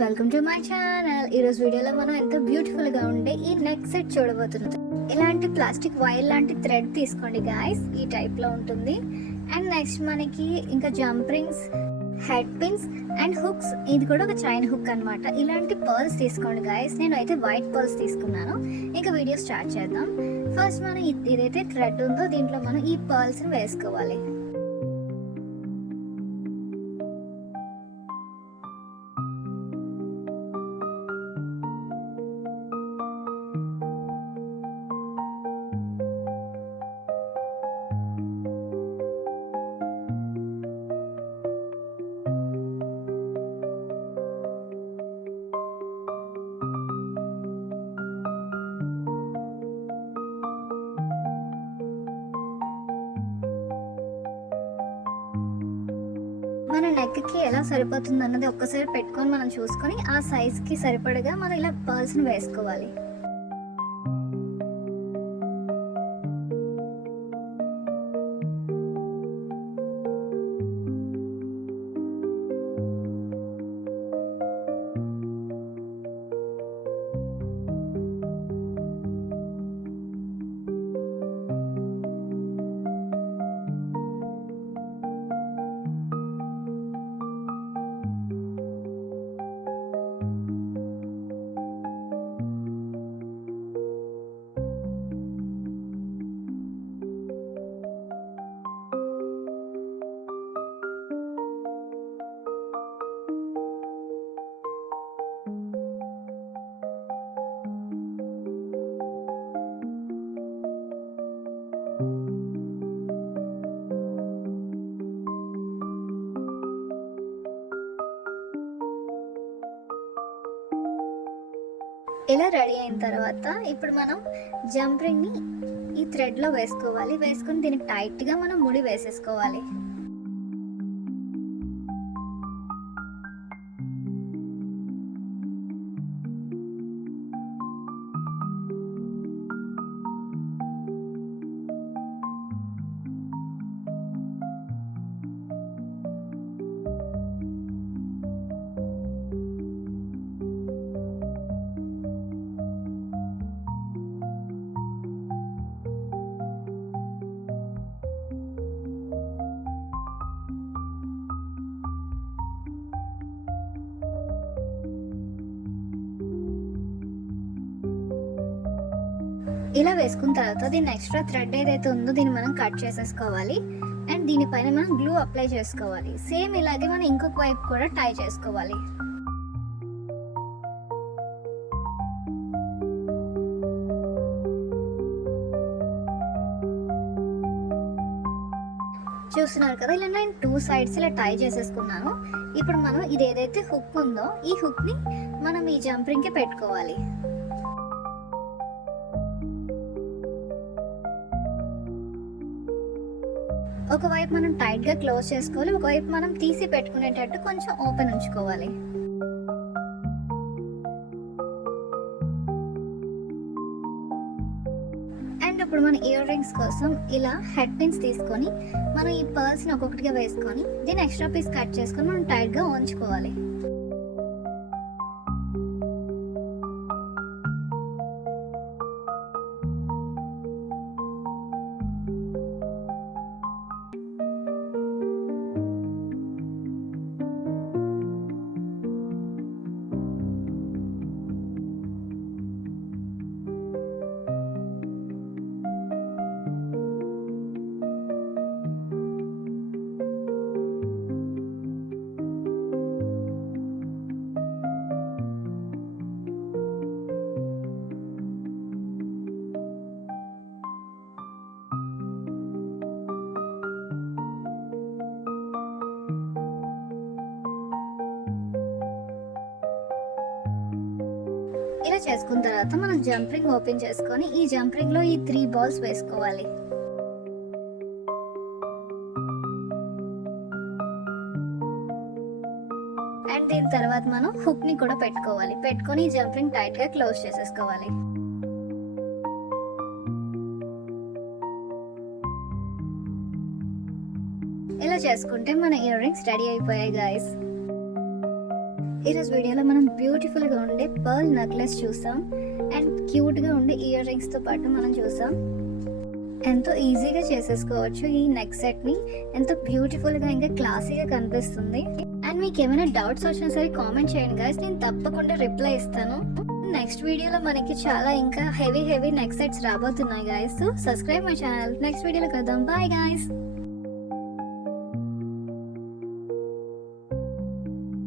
Welcome to my channel. ఈరోజు వీడియోలో మనం ఎంత బ్యూటిఫుల్ గా ఉండే ఈ నెక్ సెట్ చూడబోతున్నాం. ఇలాంటి ప్లాస్టిక్ వైర్ లాంటి థ్రెడ్ తీసుకోండి గాయస్, ఈ టైప్ లో ఉంటుంది. అండ్ నెక్స్ట్ మనకి ఇంకా jump rings, head pins and hooks. ఇది కూడా ఒక చైన్ హుక్ అన్నమాట. ఇలాంటి పర్ల్స్ తీసుకోండి గాయస్. నేను అయితే వైట్ పర్ల్స్ తీసుకున్నాను. ఇంకా వీడియో స్టార్ట్ చేద్దాం. ఫస్ట్ మనం ఇదైతే థ్రెడ్ ఉందో దీంట్లో మనం ఈ పర్ల్స్ ని వేసుకోవాలి. మన నెక్కి ఎలా సరిపోతుంది అన్నది ఒక్కసారి పెట్టుకొని మనం చూసుకొని ఆ సైజ్కి సరిపడగా మనం ఇలా పర్ల్స్ని వేసుకోవాలి. ఇలా రెడీ అయిన తర్వాత ఇప్పుడు మనం జంప్ రింగ్ ని ఈ థ్రెడ్ లో వేసుకోవాలి. వేసుకొని దీనికి టైట్ గా మనం ముడి వేసేసుకోవాలి. ఇలా వేసుకున్న తర్వాత దీని ఎక్స్ట్రా థ్రెడ్ ఏదైతే ఉందో దీన్ని మనం కట్ చేసేసుకోవాలి. అండ్ దీనిపైన మనం గ్లూ అప్లై చేసుకోవాలి. సేమ్ ఇలాగే మనం ఇంకొక వైపు కూడా టై చేసుకోవాలి. చూస్తున్నారు కదా, ఇలా నేను 2 సైడ్స్ ఇలా టై చేసేసుకున్నాను. ఇప్పుడు మనం ఇది ఏదైతే హుక్ ఉందో ఈ హుక్ ని మనం ఈ జంప్ రింగ్ కి పెట్టుకోవాలి. ఒకవైపు మనం టైట్ గా క్లోజ్ చేసుకోవాలి, ఒకవైపు మనం తీసి పెట్టుకునేటట్టు కొంచెం ఓపెన్ ఉంచుకోవాలి. అండ్ ఇప్పుడు మన ఇయర్ రింగ్స్ కోసం ఇలా హెడ్ పిన్స్ తీసుకొని మనం ఈ పర్ల్స్ ని ఒక్కొక్కటిగా వేసుకొని దీన్ని ఎక్స్ట్రా పీస్ కట్ చేసుకొని మనం టైట్ గా ఉంచుకోవాలి. ఇలా చేసుకున్న తర్వాత మనం జంప్ రింగ్ ఓపెన్ చేసుకొని ఈ జంప్ రింగ్ లో ఈ 3 బాల్స్ వేసుకోవాలి. అండ్ దీని తర్వాత మనం హుక్ ని కూడా పెట్టుకోవాలి. పెట్టుకొని ఈ జంప్ రింగ్ టైట్ గా క్లోజ్ చేసేసుకోవాలి. ఇలా చేసుకుంటే మన ఇయర్ రింగ్స్ రెడీ అయిపోయాయి గాయస్. ఈరోజు వీడియోలో మనం బ్యూటిఫుల్ గా ఉండే పర్ల్ నెక్లెస్ చూసాం అండ్ క్యూట్ గా ఉండే ఇయర్ రింగ్స్ తో పాటు మనం చూసాం. ఎంతో ఈజీగా చేసేసుకోవచ్చు ఈ నెక్ సెట్ ని. ఎంతో బ్యూటిఫుల్ గా ఇంకా క్లాసీగా కనిపిస్తుంది. అండ్ మీకు ఏమైనా డౌట్స్ వచ్చినా సరే కామెంట్ చేయండి గైస్, నేను తప్పకుండా రిప్లై ఇస్తాను. నెక్స్ట్ వీడియోలో మనకి చాలా ఇంకా హెవీ నెక్ సెట్స్ రాబోతున్నాయి guys. So subscribe my channel. Next వీడియోలో కలుద్దాం. Bye guys.